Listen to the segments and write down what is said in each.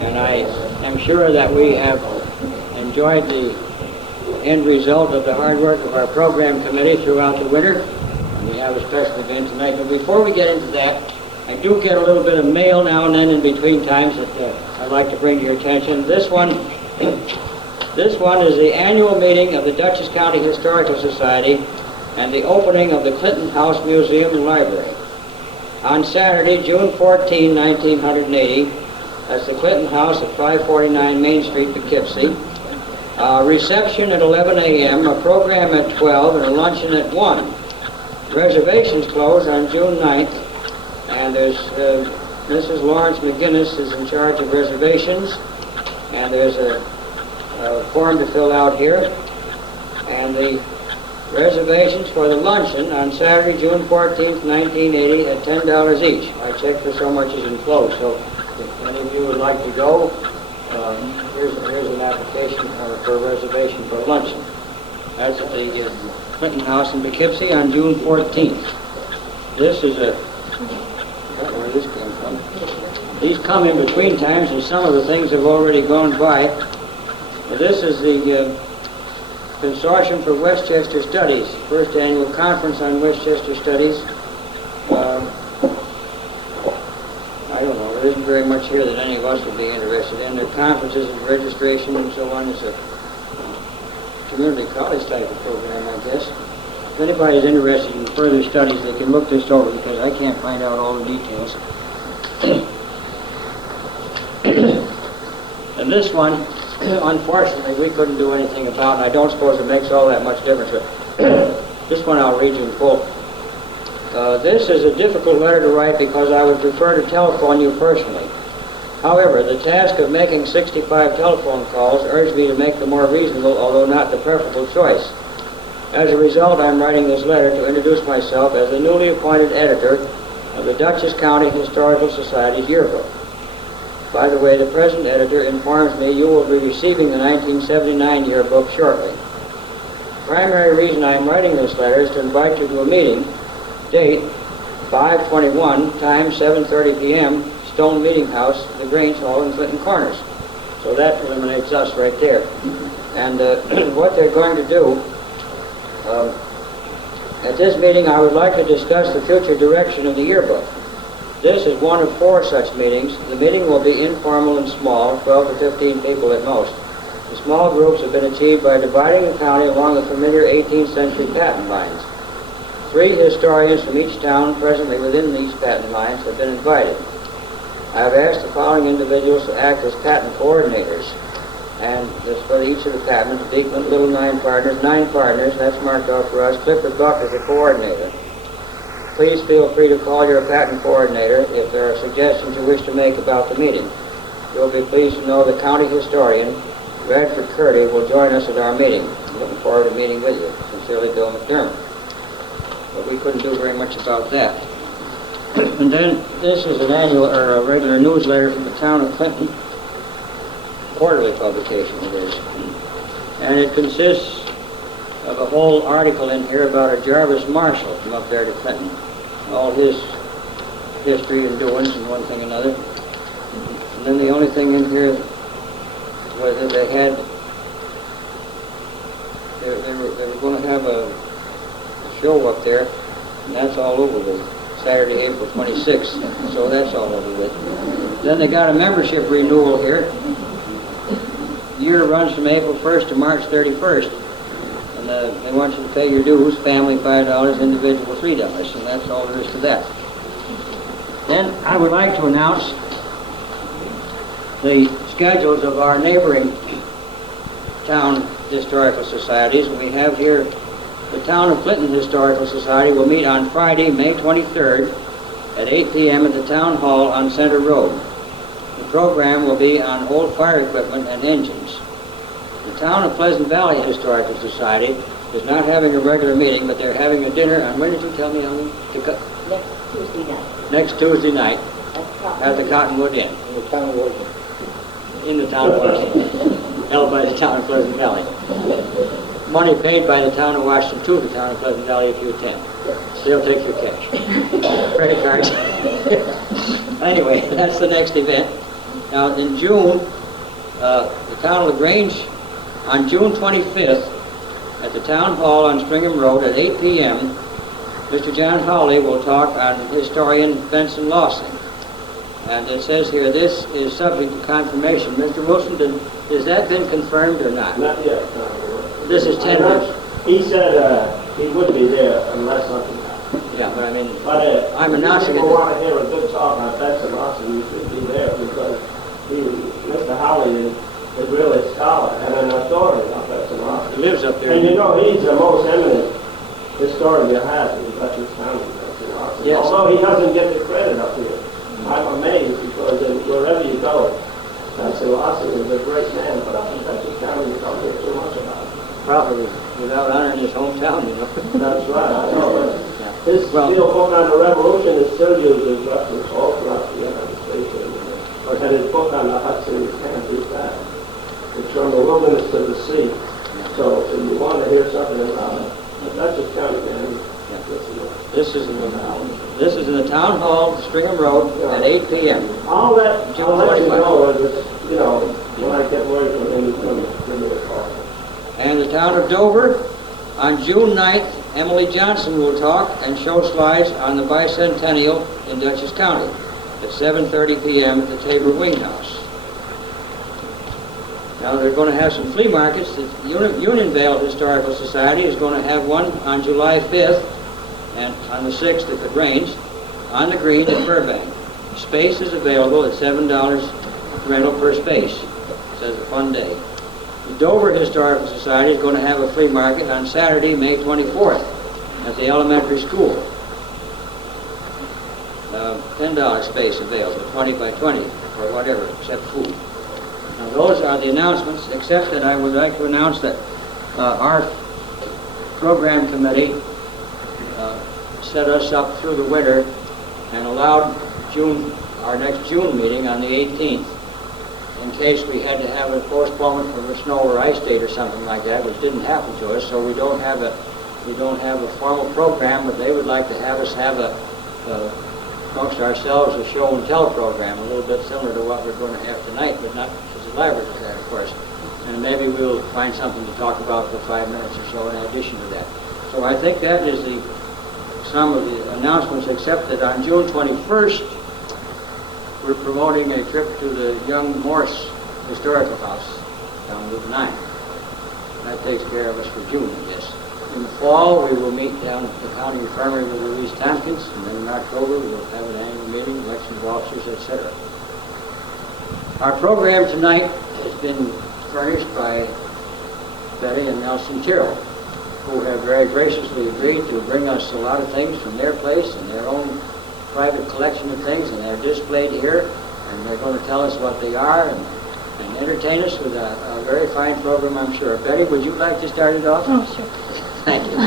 And I am sure that we have enjoyed the end result of the hard work of our program committee throughout the winter. And we have a special event tonight. But before we get into that, I do get a little bit of mail now and then in between times that I'd like to bring to your attention. This one is the annual meeting of the Dutchess County Historical Society and the opening of the Clinton House Museum and Library. On Saturday, June 14, 1980, that's the Clinton House at 549 Main Street, Poughkeepsie. Reception at 11 a.m., a program at 12, and a luncheon at 1. Reservations close on June 9th, and there's Mrs. Lawrence McGinnis is in charge of reservations, and there's a form to fill out here. And the reservations for the luncheon on Saturday, June 14th, 1980 at $10 each. My check for so much is enclosed, so if any of you would like to go, here's an application for a reservation for luncheon. That's at the Clinton House in Poughkeepsie on June 14th. This is I don't know where this came from. These come in between times, and some of the things have already gone by. This is the Consortium for Westchester Studies, first annual conference on Westchester Studies. I don't know, there isn't very much here that any of us would be interested in. There are conferences and registration and so on. It's a community college type of program, I guess. If anybody's interested in further studies, they can look this over because I can't find out all the details. And this one, unfortunately, we couldn't do anything about, and I don't suppose it makes all that much difference, but this one I'll read you in full. This is a difficult letter to write because I would prefer to telephone you personally. However, the task of making 65 telephone calls urged me to make the more reasonable, although not the preferable choice. As a result, I'm writing this letter to introduce myself as the newly appointed editor of the Dutchess County Historical Society's yearbook. By the way, the present editor informs me you will be receiving the 1979 yearbook shortly. The primary reason I'm writing this letter is to invite you to a meeting, date 5/21, time 7:30 p.m., Stone Meeting House, the Grange Hall in Clinton Corners. So that eliminates us right there. And what they're going to do, at this meeting I would like to discuss the future direction of the yearbook. This is one of 4 such meetings. The meeting will be informal and small, 12 to 15 people at most. The small groups have been achieved by dividing the county along the familiar 18th century patent lines. 3 historians from each town presently within these patent lines have been invited. I have asked the following individuals to act as patent coordinators. And this for each of the patents, Beekman, Little 9 partners, that's marked off for us. Clifford Buck is a coordinator. Please feel free to call your patent coordinator if there are suggestions you wish to make about the meeting. You'll be pleased to know the county historian, Bradford Curdy, will join us at our meeting. I'm looking forward to meeting with you. Sincerely, Bill McDermott. But we couldn't do very much about that. And then this is an annual or a regular newsletter from the town of Clinton, quarterly publication it is. And it consists of a whole article in here about a Jarvis Marshall from up there to Clinton. All his history and doings and one thing and another. And then the only thing in here was that they were going to have a show up there, and that's all over with. Saturday, April 26th, so that's all over with. Then they got a membership renewal here. The year runs from April 1st to March 31st. And they want you to pay your dues, family $5, individual $3, and that's all there is to that. Then I would like to announce the schedules of our neighboring town historical societies. We have here the Town of Clinton Historical Society will meet on Friday, May 23rd at 8 p.m. at the Town Hall on Center Road. The program will be on old fire equipment and engines. The Town of Pleasant Valley Historical Society is not having a regular meeting, but they're having a dinner on, when did you tell me, Ellen? Next Tuesday night. Next Tuesday night at the Cottonwood Inn. In the town of Washington. In the town of Washington, held by the Town of Pleasant Valley. Money paid by the Town of Washington to the Town of Pleasant Valley if you attend. They'll take your cash. Credit cards. Anyway, that's the next event. Now, in June, the town of LaGrange, on June 25th, at the Town Hall on Stringham Road at 8 p.m., Mr. John Hawley will talk on historian Benson Lawson. And it says here, this is subject to confirmation. Mr. Wilson, has that been confirmed or not? Not yet. This is tentative. He said he would be there unless something happened. Yeah, but I mean, But I'm announcing it. If people want to hear a good talk on Benson Lawson, you should be there because Mr. Howley is really a scholar and an authority on Benson Lawson. He lives up there. And you know, he's the most eminent historian you have in Dutchess County, Benson Lawson. Yes. Although he doesn't get the credit up here. I'm amazed because wherever you go, Benson Lawson is a great man, but up in Dutchess County you don't hear too much about him. Probably without honoring his hometown, you know. That's right, I know, but Yeah. his Well- field book on the Revolution is still used as reference all throughout the United States. And his book on the Hudson, you can't beat that. It's from the wilderness to the sea. So if you want to hear something about it, Dutchess County, man, This is in the Town Hall, Stringham Road, at 8 p.m. I'll let you June know twenty-five. if it's, when I get word from him, he's going to give me a call. And the town of Dover, on June 9th, Emily Johnson will talk and show slides on the bicentennial in Dutchess County at 7:30 p.m. at the Tabor Wing House. Now they're going to have some flea markets. The Unionvale Historical Society is going to have one on July 5th and on the 6th if it rains on the green at Burbank. Space is available at $7 rental per space. It says a fun day. The Dover Historical Society is going to have a flea market on Saturday, May 24th at the elementary school. $10 space available, 20 by 20 or whatever, except food. Now those are the announcements, except that I would like to announce that our program committee set us up through the winter and allowed our next June meeting on the 18th. In case we had to have a postponement for a snow or ice date or something like that, which didn't happen to us, so we don't have a formal program, but they would like to have us have amongst ourselves a show and tell program, a little bit similar to what we're going to have tonight, but not as elaborate as that, of course. And maybe we'll find something to talk about for 5 minutes or so in addition to that. So I think that is some of the announcements, except that on June 21st, we're promoting a trip to the Young Morse Historical House down Route 9. That takes care of us for June, I guess. In the fall, we will meet down at the county infirmary with Louise Tompkins, and then in October, we'll have an annual meeting, election of officers, etc. Our program tonight has been furnished by Bette and Nelson Tyrrel, who have very graciously agreed to bring us a lot of things from their place and their own private collection of things, and they're displayed here, and they're going to tell us what they are and entertain us with a very fine program, I'm sure. Bette, would you like to start it off? Oh, sure. Thank you.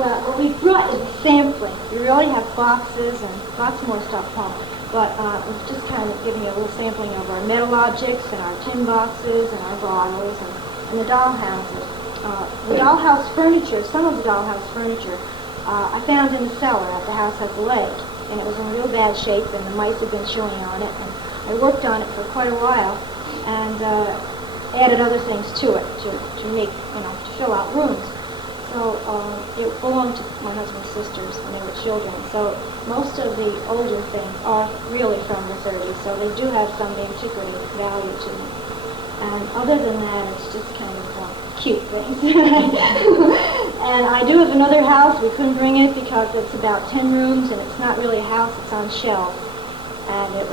Well, what we brought is sampling. We really have boxes and lots more stuff home. But I'm just kind of giving you a little sampling of our metal objects and our tin boxes and our bottles and the dollhouses. The dollhouse furniture, some of the dollhouse furniture, I found in the cellar at the house at the lake. And it was in real bad shape, and the mice had been chewing on it. And I worked on it for quite a while and added other things to it to make, to fill out rooms. So it belonged to my husband's sisters when they were children. So most of the older things are really from the 30s. So they do have some antiquity value to them. And other than that, it's just kind of cute things. And I do have another house. We couldn't bring it because it's about 10 rooms, and it's not really a house. It's on shelves. And there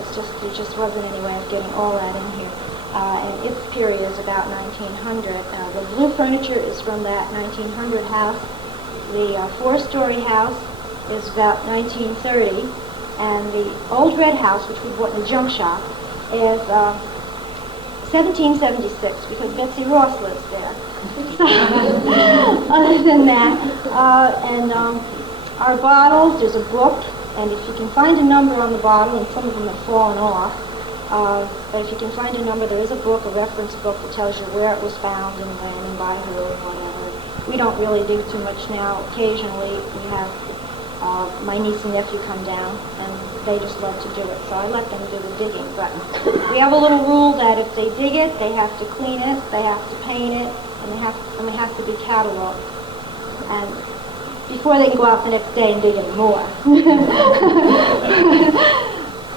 just wasn't any way of getting all that in here. And its period is about 1900. The blue furniture is from that 1900 house. The four-story house is about 1930. And the old red house, which we bought in the junk shop, is 1776, because Betsy Ross lives there. Other than that, our bottles, there's a book, and if you can find a number on the bottle, and some of them have fallen off, but if you can find a number, there is a book, a reference book that tells you where it was found and when and by who and whatever. We don't really dig too much now. Occasionally we have my niece and nephew come down, and they just love to do it, so I let them do the digging. But we have a little rule that if they dig it, they have to clean it, they have to paint it, and we have to be cataloged. And before they can go out the next day and dig any more.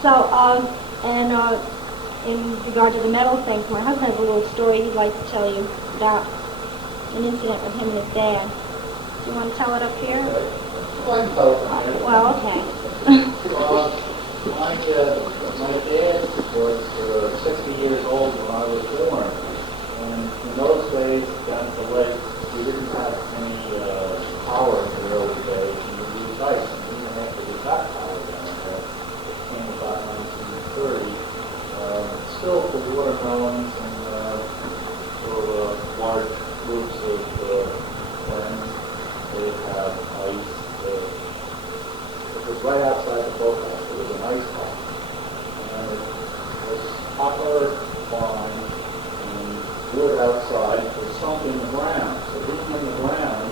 So, in regard to the metal things, my husband has a little story he'd like to tell you about an incident with him and his dad. Do you want to tell it up here? Well, I can tell it from here. Well, okay. My dad was 60 years old when I was born, and in those days down at the lake, we didn't have any power in the early days, and we used ice. And even after we got power down there, it came about 1930, still for watermelons and for large groups of friends, they have ice. It was right outside the boathouse. There was an ice pump, and it was copper line and wood outside. It was sunk in the ground. So being in the ground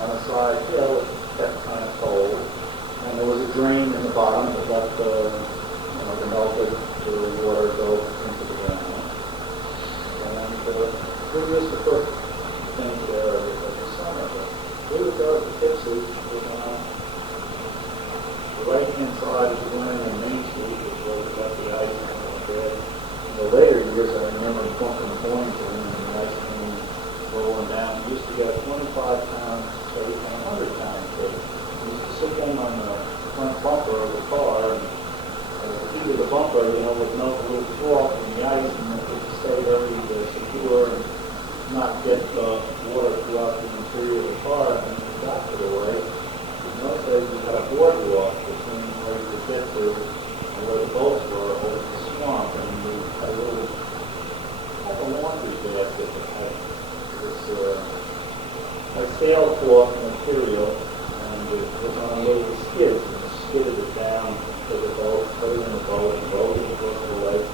on a side hill, it kept kind of cold, and there was a drain in the bottom that let the melted water go into the ground. And we used to put things there every summer. But we would go to Poughkeepsie on the right-hand side of the lane on Main Street, which was about the ice there. In the later years, I remember bumping points and the ice came rolling down. We used to get 25 pounds, 30 pound, 100 pound fish. We used to sit them on the front bumper of the car, and either the bumper, would melt a little froth in the ice, and it would stay very secure and not get water throughout the interior of the car, and it got to the way. In those days, we had a boardwalk between where you could get to and where the boats were over the swamp, and we had a little, like a laundry basket that had this like sailcloth material, and it was on little skids, and it skidded it down to the boat, put it in the boat, and rode it across the lake,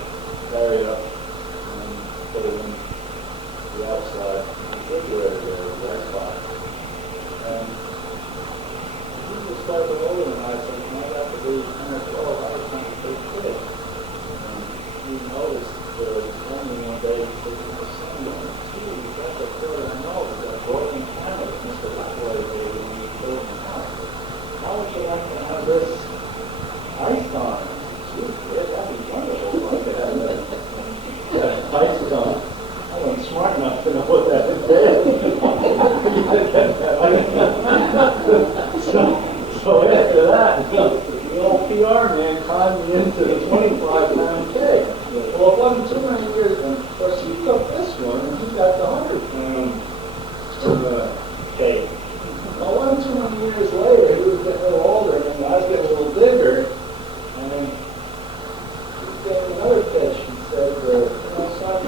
carry it up, and put it in the outside refrigerator there, the ice box. And we just started rolling, and I said, I got to be 10 or 12, I was trying to take fish. And he noticed only one day, he said, son, gee, you got the third, I know, we got a broken camera that Mr. Blackway gave you when you killed him in the house. How would you like to have this ice on? Gee, kid, that'd be wonderful if I could have that ice on. I wasn't smart enough to know what that entailed. So after that, the old PR man tied me into the 25-pound keg. Well, it wasn't too many years, and of course he took this one, and he got the 100-pound keg. Well, it wasn't too many years later, he was getting a little older, and I was getting a little bigger, and he gave me another fish. He said, son,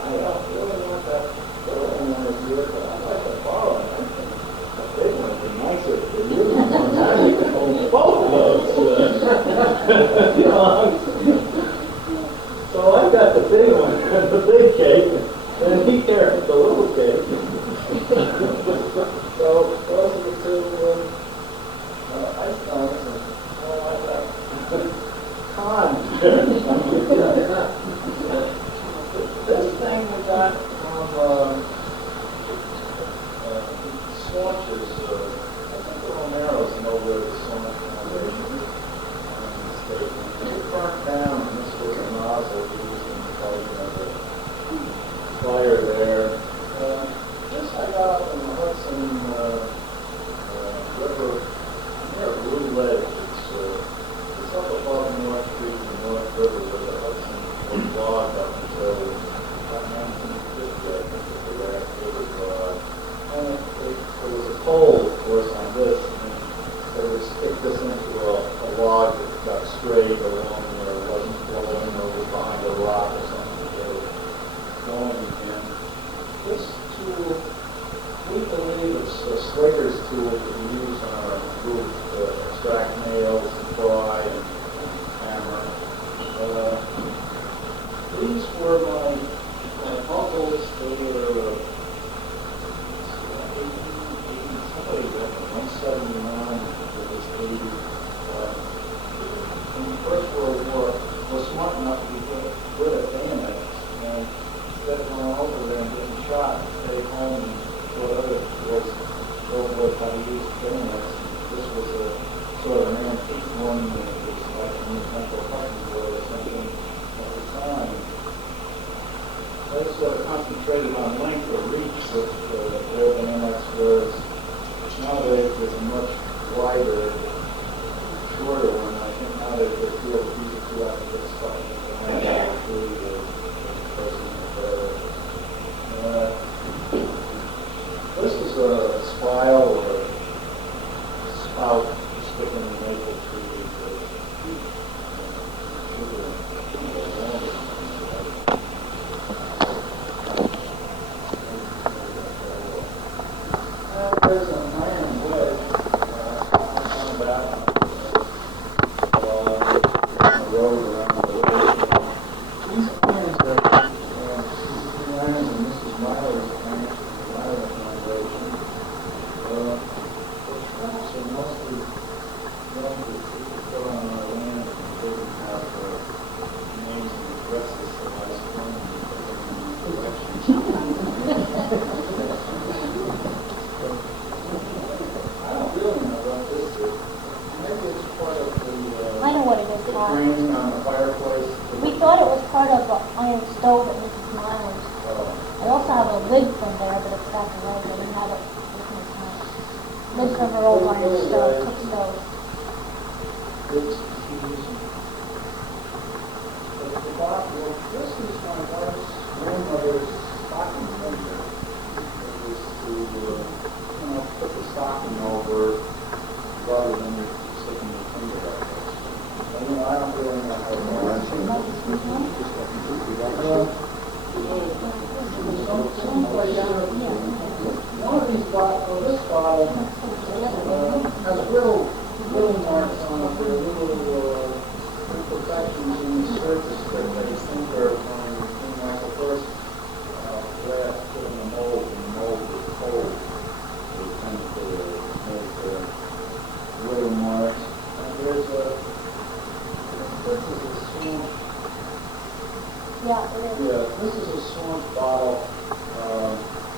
I don't really want that little one of yours, but I'd like to borrow it. I think a big one would be nicer for you. Now you can hold both of those. So I got the big one, the big cake, and he carried the little cake. So those are the two ice stones, and I got con. This thing we got from Swatches, I think the Romero's know where the Swatch Foundation in the state. It burnt down, and this was a nozzle used in the fire there. This I got up in the Hudson River near Blue Ledge. It's up above North Creek and North River where the Hudson was logged up until about 1950, I think, was the last river log. And there was a pole, of course, on this, and they would stick this into a log that got strayed along or wasn't flowing or was behind a rock or something. They were going again. This tool, we believe it's a Slater's tool that we use on our roof to extract nails and pry and hammer. These were my uncles. They were 179 with this 80. just sort of concentrated on length or reach with urban annex, whereas nowadays there's a much wider, shorter one. I think nowadays they feel that these are two out of this spot. This is a spile or a spout sticking in the maple tree. There's an iron wedge on that on the road around the village. These irons are irons and Mrs. Miley's iron foundation. The traps are mostly ones that people put on our land and they didn't have names and addresses, so I was finding I don't really know what this is. Maybe it's part of the I know what it is, Bob. framing on the fireplace. We thought it was part of the iron stove at Mrs. Myers. I also have a lid from there, but it's got the lid. I didn't have it with my house. Lid from her old iron stove, cook stove. It's confusing. But the box, well, this is my wife's grandmother's stocking window. It was to, put the stocking over rather than sticking your finger up there. I don't really know how to do it. One of these bottles, this bottle, has little marks on it, little imperfections in the surface that they think are from like the first glass put in the mold, and the mold was cold. They tend to make little marks. And there's this is a swamp. Yeah, it is. Yeah, this is a swamp bottle.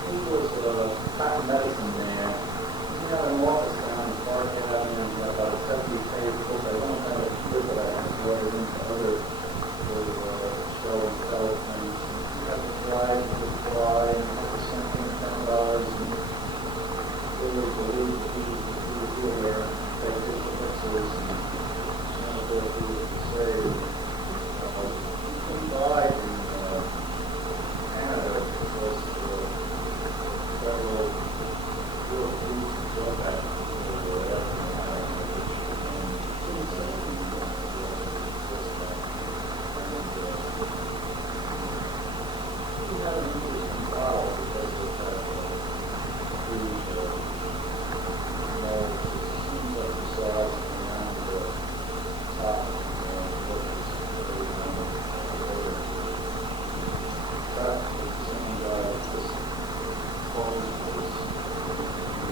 He was a cotton medicine man. He had an office down in Park Avenue. He had about a 70-page book. I don't have it here, but I can put it into other show and tell things. He had to drive to the fly, and he was something $10. And they were believed that he was here there, take his pictures, and some of what he was to say. He died in Canada because several Europeans saw that he had an interesting bottle because of that huge mold that seems like the size around the top and what is very order. That was the same guy that this phone was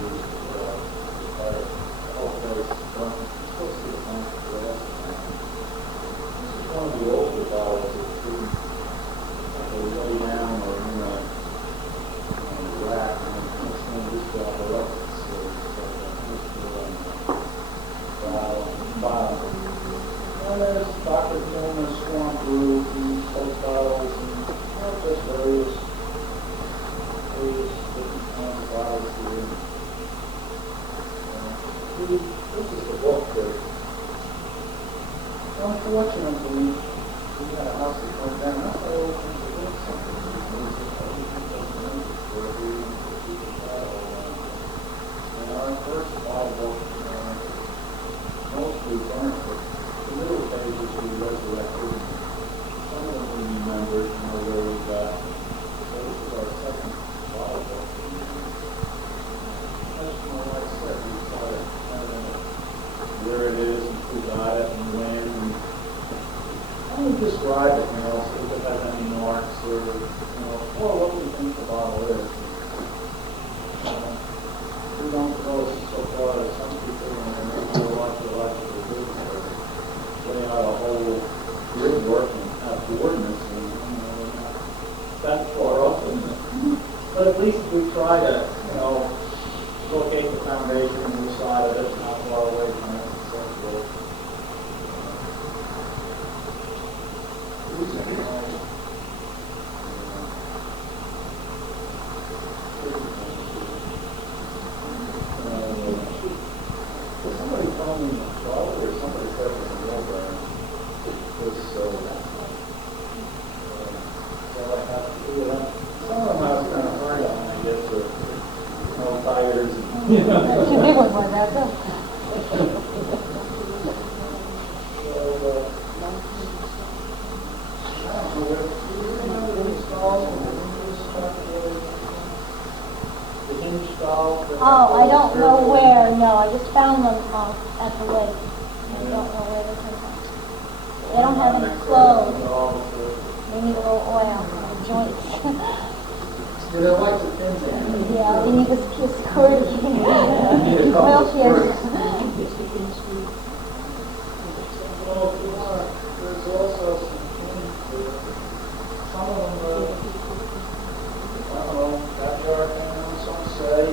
used for the fire. Oh, there's one. It's supposed to be a bunch of glass. This is one of the older bottles that didn't lay down or in a rack. And it's one of this bottle up. So it's on the bottom. And there's Dr. Gilman's Swamp Brew, these old bottles, and just various different kinds of bottles here. This is the book that, unfortunately, we had a house that burned down. I thought all kinds of books, something. And our first Bible mostly burnt, but the middle pages we resurrected. Some of them we remembered, where we got. So this is our second Bible. As my wife said, we try to kind of know where it is and who got it and when. And I would describe it, so if it has any marks or, or what we think the bottle is. We don't go so far as some people, when they do archaeological business, lay out a whole grid work and have coordinates, and we're not that far off in it. But at least we try to, locate the foundation and the side of it, not far away from it, and so forth. These are nice. Too big one for that, though. Oh, I don't know where, no, I just found them at the lake. I don't know where they came from. They don't have any clothes. They need a little oil on the joints. Yeah, they need this security. Oil change. There's also some things there. Some of them, I don't know, backyard things, some say.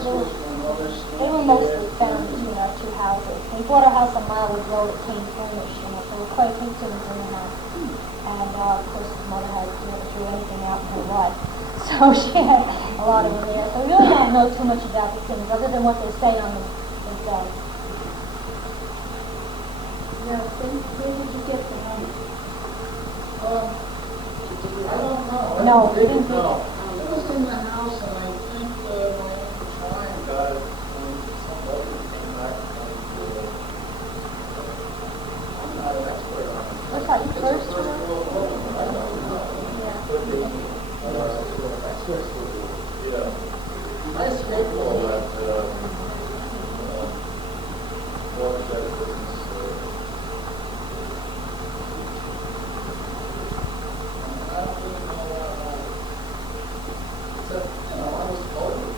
They were mostly found between our two houses. We bought a house on Mildwood Road that came furnished, and there were quite a few things in the house. And of course, his mother had never threw anything out in her life, so she had a lot of them there. So we really don't know too much about the things, other than what they say on them themselves. Now, where did you get them? I don't know. No, I didn't we didn't. know. It was in the house, and I think my Uncle Brian got it when somebody came back from I'm not an expert on it. What's that, your first It's a one? world over. I don't know. Yeah. Could be. Yeah. Nice people that watershed business. I don't really know a lot about it. Except, I was told it.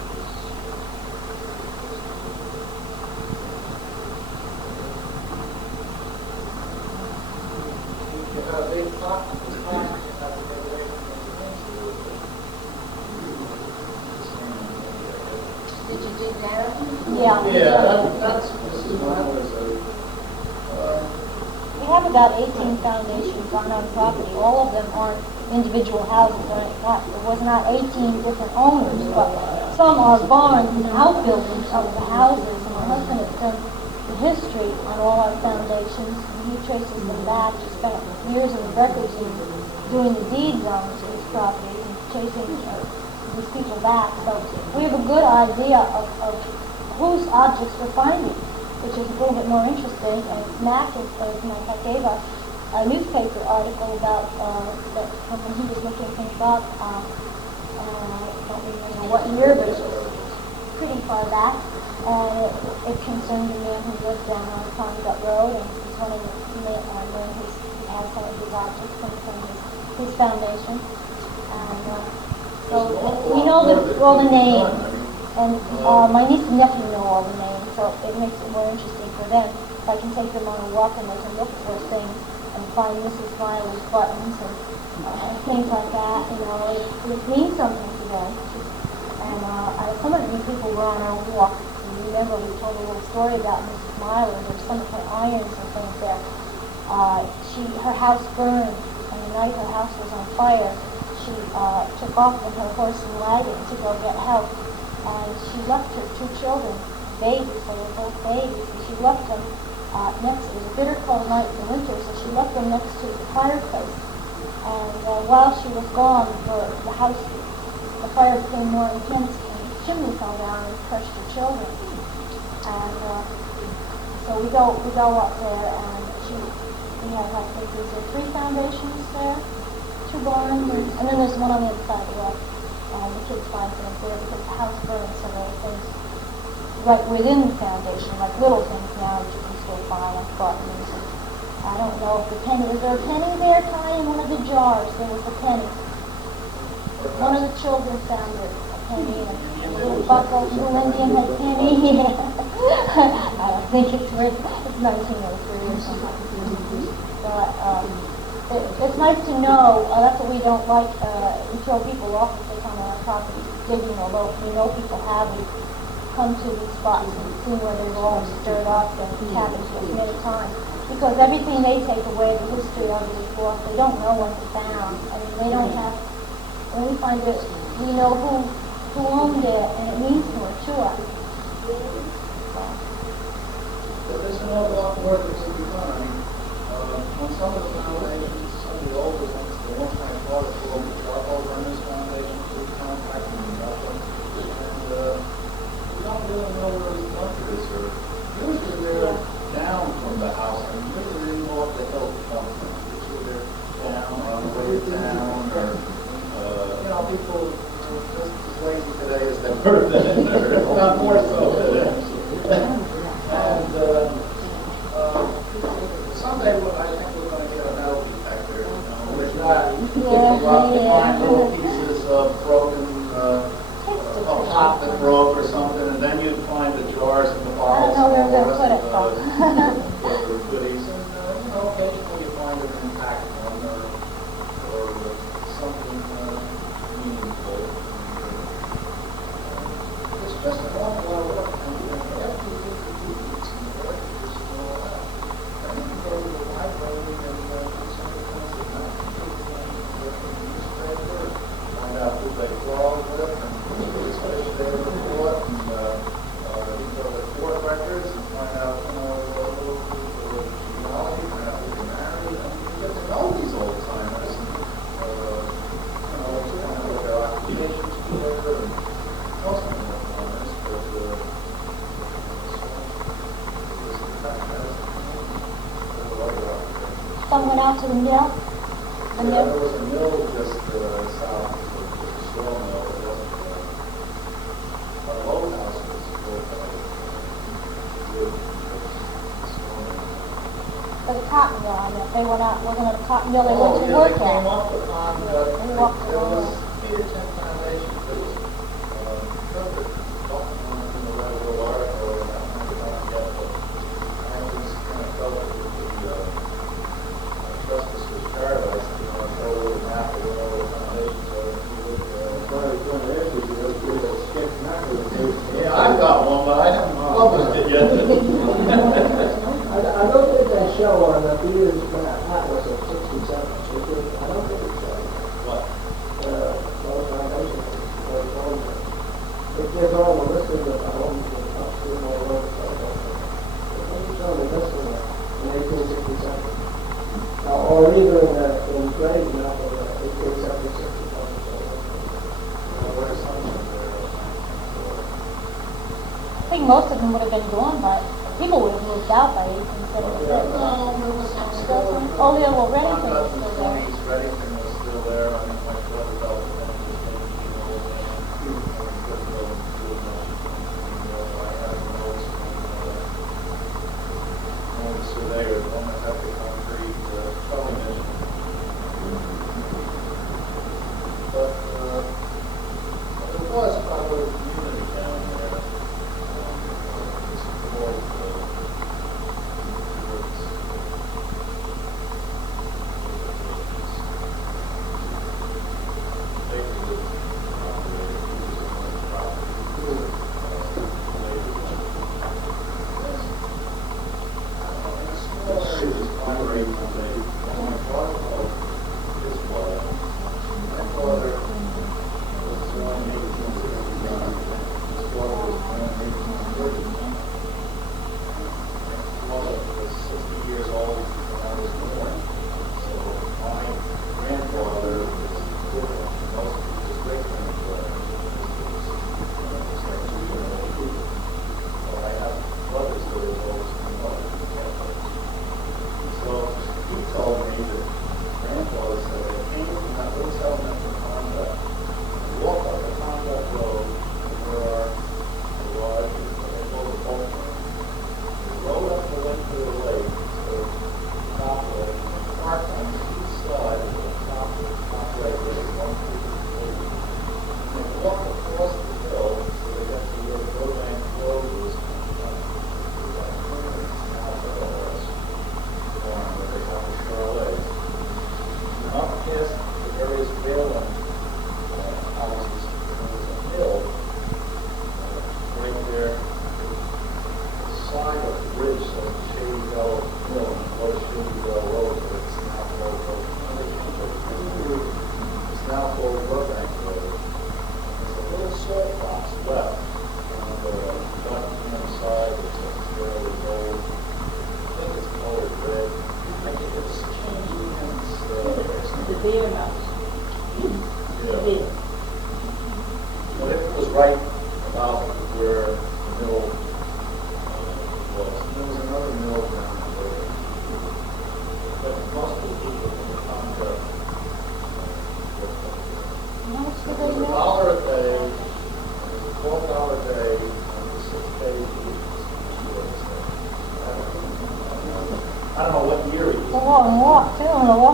You have a big pot, you have to get away from the Did you dig that up? Yeah. that's, this is mine was We have about 18 foundations on our property. All of them aren't individual houses. There was not 18 different owners, but some are barns and outbuildings of the houses. And my husband has done the history on all our foundations. He traces them back. He spent years in the records and doing the deeds on these properties and chasing these people back. So we have a good idea of whose objects we're finding, which is a little bit more interesting. And Mac gave us a newspaper article about that when he was looking things up. I don't remember what year, but it was pretty far back. And it concerned a man who lived down on Conduct Road, and he's one of the men who has some of his objects from his foundation. And so we know all the names, and my niece and nephew know all the names, so it makes it more interesting for them. If I can take them on a walk and they can look for things and find Mrs. Smiley's buttons and things like that, it means something to them. And some of you people were on our walk. Remember, we told a little story about Mrs. Smiley. There's some of her irons and things there. Her house burned, and the night her house was on fire, she took off with her horse and wagon to go get help. And she left her two children, babies, they were both babies, and she left them next. It was a bitter cold night in the winter, so she left them next to the fireplace. And while she was gone, the fire became more intense, and the chimney fell down and crushed the children. And so we go up there, and we have, I think, there's 3 foundations there, 2 barns, and then there's one on the other side of the road. The kids find things there because the house burned, so there were things right within the foundation, like little things now that you can still find, like buttons. I don't know if the penny, is there a penny there, Ty, in one of the jars? There was a penny. One of the children found it, a penny, and a little buckle, little Indian had a penny. I don't think it's 1903 or something. But it's nice to know, that's what we don't like, we throw people off if they come on our property digging, although we know people have come to these spots and seen where they've all stirred up and happened to us many times. Because everything they take away, the history of it is lost. They don't know what they found. I mean, they don't have, when we find it, we know who owned it, and it means more to us. But there's an awful lot more that can be done. I mean, on some of the foundations, some of the older ones, the ones I thought of, charcoal burners foundations, we contacted them about them. And your town, or, people are just as lazy today as they were then, or if not more so today. And someday I think we're going to get a metal detector. We're not find little pieces of broken, a pot that broke or something, and then you'd find the jars and the bottles and all the rest of the goodies. And occasionally you find an intact one or something meaningful. It's just an awful lot of work. And after you get the deeds and the registers and all that, then you can go to the library and do something else at night. Find out who they quarreled with and whose fish they ever bought, and you go to court records and find out, who the genealogy, find out who they married, and you get to know these old timers, and kind of what their occupations were, and most of them were farmers, but Some went out to the mill. there was a mill just south of the straw mill. It wasn't our old house was built by wood. For the cotton mill, I mean, they went out, wasn't it a cotton mill they went to work They came at? up upon, They walked there was along. 8 or 10 foundations that was covered in the Red article, and I haven't gone yet, but I was kind of felt it would be justice was paradise, and I throw a little map of where all the foundations are. Yeah, I've got one, but I haven't published it yet. I don't think they show on the Beers Atlas of 67. I don't think it shows. What? Those foundations. It gives all the listing of the homes and upstream all over the place. It doesn't show the listing in 1867. Or either in grade map of 1876. I think most of them would have been gone, but people would have moved out by 1876. Oh, yeah, well, Reddington was still there. Reddington was still there. I mean, my brother developed it, and he was making an old man. I had notes from the surveyor, the one that had the concrete television. But there was probably a community down there. It's called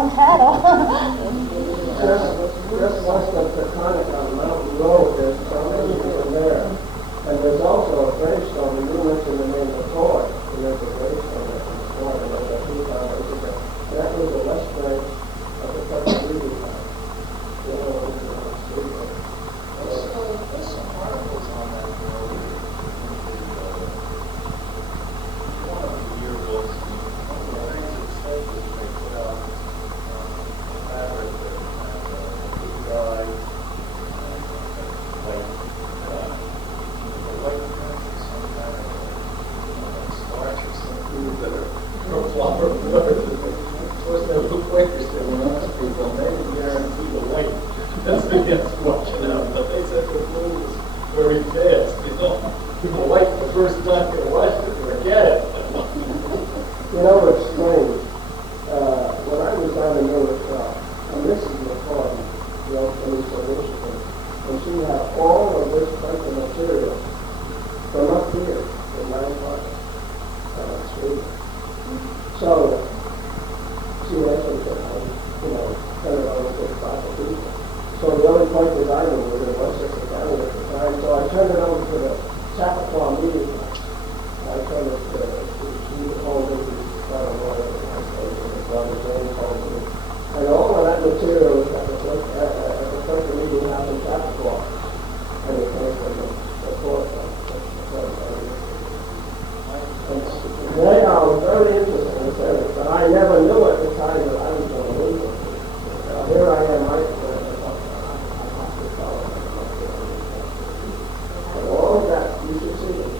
long title. Just west of Taconic on Mountain Road, there's some Indian there. And there's also a gravestone, and you mentioned the name of Ford, and there's a gravestone that's in Ford, and there's a few hours ago. That was the west bank of the Texas River. There's some articles on that road. One of the yearbooks, one of the things it said was they put out fabric that blue dye, white print, some kind of starch or something that are flower blurs. Of course, they look like they said, well, honest people, they didn't guarantee the white. That's against watching out, but they said the blue was very fast, you know. People like the first time they watch it, forget it. You know what's strange? When I was down in Newark, and this is McCarty, the old police of Michigan, and she had all of this type of material from up here in my part, Sweden. So, she actually said, turn it over to the proper people. So the only point that I knew was it was just a county at the time. So I turned it over to the Chappaqua meeting. I turned it to the Holden, and all of that material was at the first meeting out in Chappaqua. And it came from the court. They are very interesting, but I never knew at the time that I was going to leave it. Here I am, all of that, you should see it.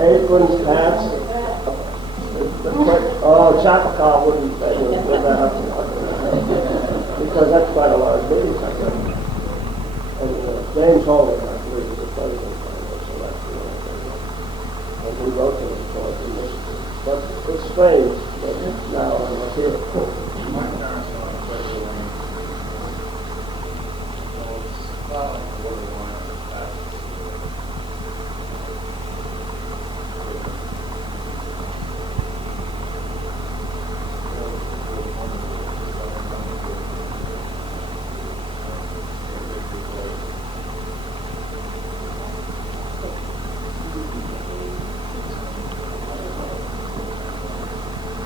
Aprons, hats. Chappaqua wouldn't say with that. Because that's quite a large business, I guess. And James Holden, I believe, is the president of it, so that's the only thing. And we wrote to him for it in Michigan. But it's strange that now I'm here. My parents are on Pleasure Lane. Well, it's not on the borderline of the past.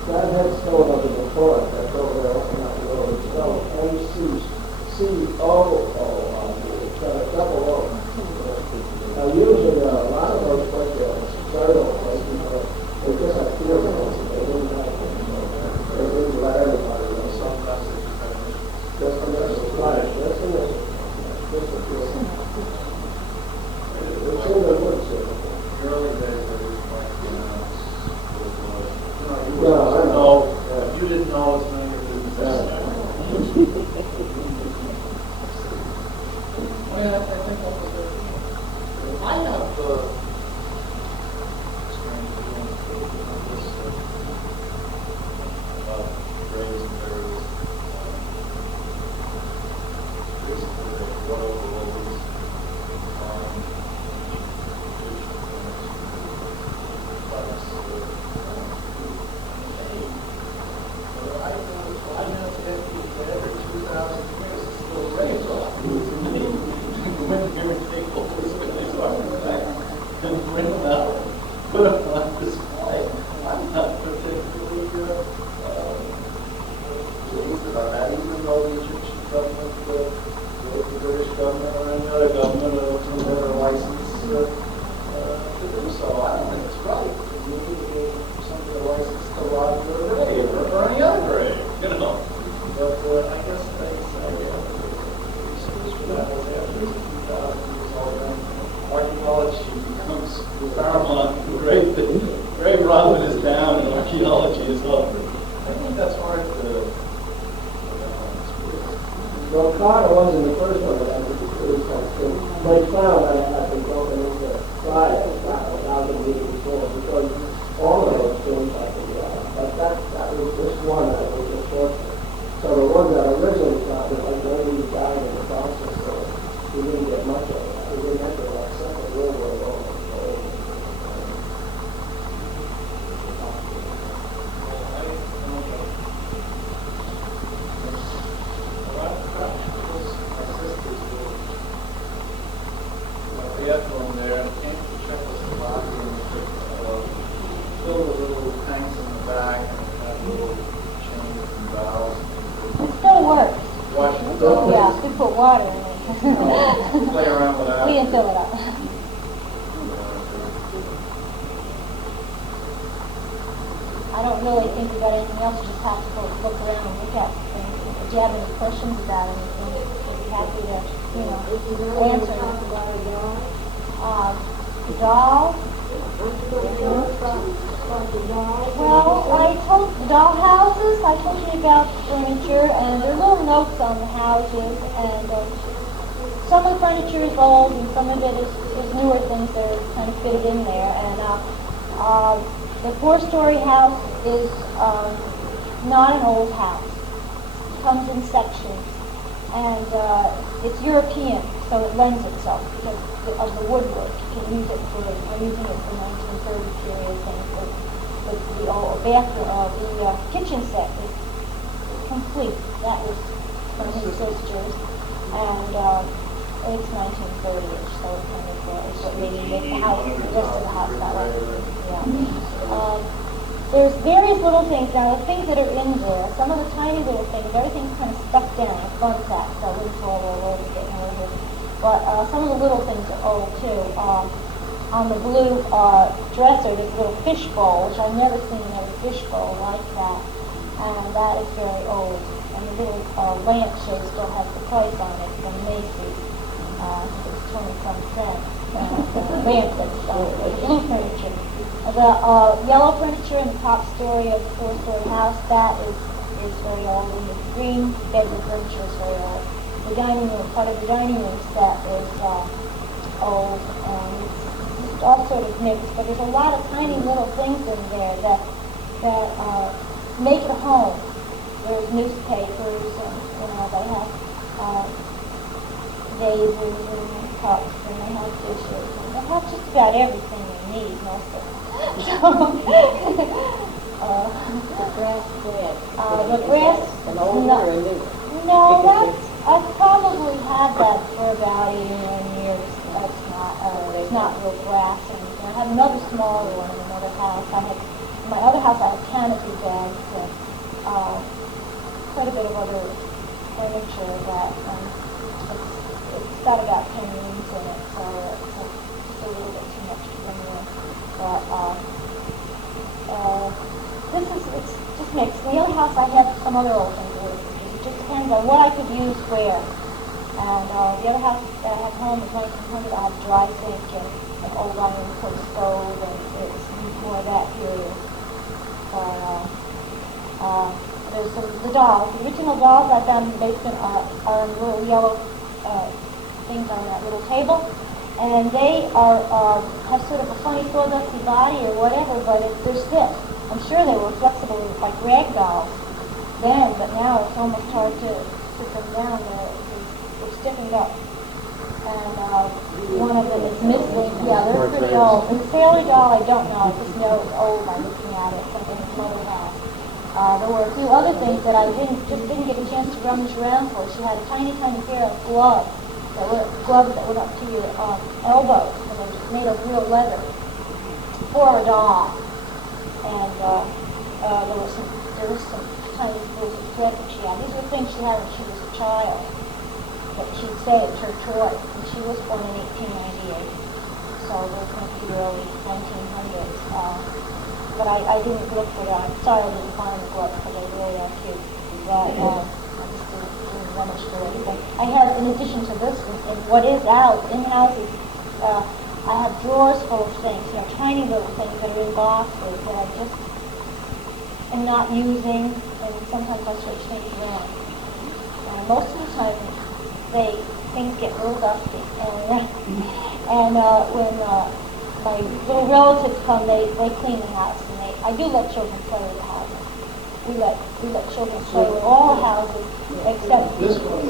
That headstone of the before that's over there on that road, it's spelled M-C-C-O-O on it. It's got a double O. Now usually a lot of those places, journal places, they just have field notes, they didn't have it. They didn't let everybody know. Just a message, right, just a message. Just a field note. It's in the woods here. The early days, I was like, No, I know. You didn't know as many of them as I Well, I think that was it. I have strange feelings about graves and burials. Basically, they run over roads. Put up on display. I'm not particularly pleased about that, even though the Egyptian government, the British government, or any other government from their license to do so. I don't think it's right for me to give somebody a license to rob their grave or any other grave, you know. But I guess they say excuse for that was after 2,000 years old, and archaeology becomes paramount. Grave robbing is down and archaeology is up. I think that's hard to. Well, Carter wasn't the first one that had to do something. They found that it had been broken into 5,000 years before, because all of those things had to be out. But that was just one that was unfortunate. So the one that originally found it, like when he died in the process, so he didn't get much of it. He didn't enter like Second World War almost. Watch the Yeah, we put water in it. play around with that. We didn't fill it up. I don't really think we got anything else, just have to go look around and look at things. If you have any questions about anything, we'd be happy to, answer them. Doll? Well, I told doll houses, I told you about furniture, and there are little notes on the houses, and some of the furniture is old, and some of it is newer things that are kind of fitted in there. And the four-story house is not an old house. It comes in sections, and it's European, so it lends itself because of the woodwork. You can use it for, I'm using it for 1930 period things. But the old bathroom, the kitchen set is complete. That was from his sisters, and it's 1930ish, so it kind of is what made the house, the rest of the house that way. Yeah. There's various little things. Now, the things that are in there, some of the tiny little things, everything's kind of stuck down. A fun fact, so I wouldn't fall all over getting over it. But some of the little things are old, too. On the blue dresser, there's a little fish bowl, which I've never seen another fish bowl like that. And that is very old. And the little lampshade still has the price on it from Macy's. I think it's 20-some cents. Lamp that's the blue furniture. The yellow furniture in the top story of the four-story house, that is very old. And the green bedroom furniture is very old. The dining room, part of the dining room set is old, and it's all sort of mixed, but there's a lot of tiny little things in there that make it a home. There's newspapers, and they have vases and cups, and they have dishes, and they have just about everything you need, most of them. The brass bed. The brass, An old one or a new? no, I've probably had that for about 81 years. It's not real brass or anything. I have another smaller one in another house. In my other house I have canopy beds and quite a bit of other furniture that it's got about 10 rooms in it, so it's just a little bit too much to bring in. But it's just mixed. The other house I have some other old things with. It just depends on what I could use where. And the other house that I have home is 1900. I have a dry sink and an old iron cook stove, and it's more of that period. There's the dolls. The original dolls I found in the basement are in little yellow things on that little table. And they have sort of a funny sawdusty body or whatever, but they're stiff. I'm sure they were flexible like rag dolls then, but now it's almost hard to sit them down. They're stiffened up. And one of them is missing. Yeah, they're pretty old. And the Sailor doll, I don't know. I just know it's old by looking at it. Something his mother had. There were a few other things that I didn't get a chance to rummage around for. She had a tiny, tiny pair of gloves that went up to your elbows, and they were made of real leather for a doll. And there was some tiny spools of thread that she had. These were things she had when she was a child that she'd saved her toy. And she was born in 1898, so those might be the early 1900s. But I didn't look for them. I'm sorry I didn't find the gloves because they really are cute. But I just didn't rummage through anything. I have, in addition to this, in what is out in houses, I have drawers full of things, tiny little things that are in boxes that I just am not using, and sometimes I switch things around. Most of the time, things get real dusty, and when my little relatives come, they clean the house, and I do let children play with the house. We let children play with all the houses except This one,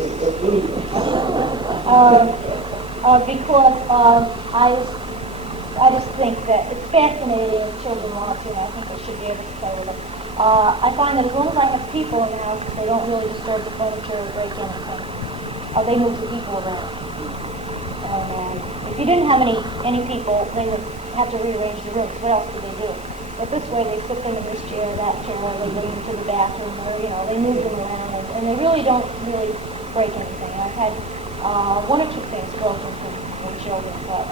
because I just think that it's fascinating if children want to, and I think they should be able to play with it. I find that as long as I have people in the house, they don't really disturb the furniture or break anything. They move the people around. And if you didn't have any people, they would have to rearrange the rooms. What else do they do? But this way, they put them in this chair, that chair, or they bring them to the bathroom, or they move them around, and they really don't break anything. And I've had one or two things broken from children, but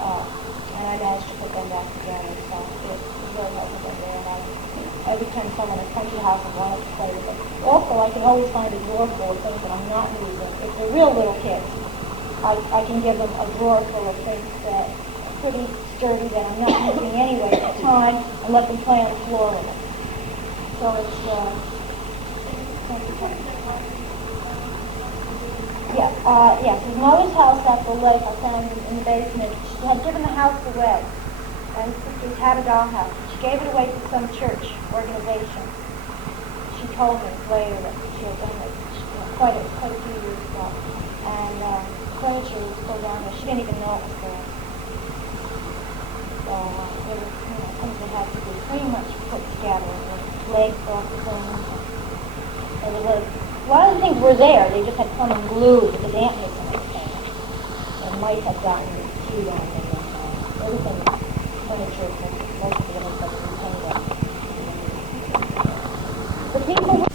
and I managed to put them back together. So it really helped them there. And every time someone at country house would want to play with it. Also, I can always find a drawer full of things that I'm not using. If they're real little kids, I can give them a drawer full of things that are pretty sturdy that I'm not using anyway at the time, and let them play on the floor with it. So it's yes, his mother's house at the lake, I found in the basement. She had given the house away, and his sisters had a dollhouse. She gave it away to some church organization. She told me later that she had done it quite a few years ago, and furniture was still down there. She didn't even know it was there. So there was, things that had to be pretty much put together. The legs broken. There was a lot of the things were there. They just had come and glued with the dampness and everything. And mice had gotten chewed on them. And everything, furniture, most of it was contained up. The people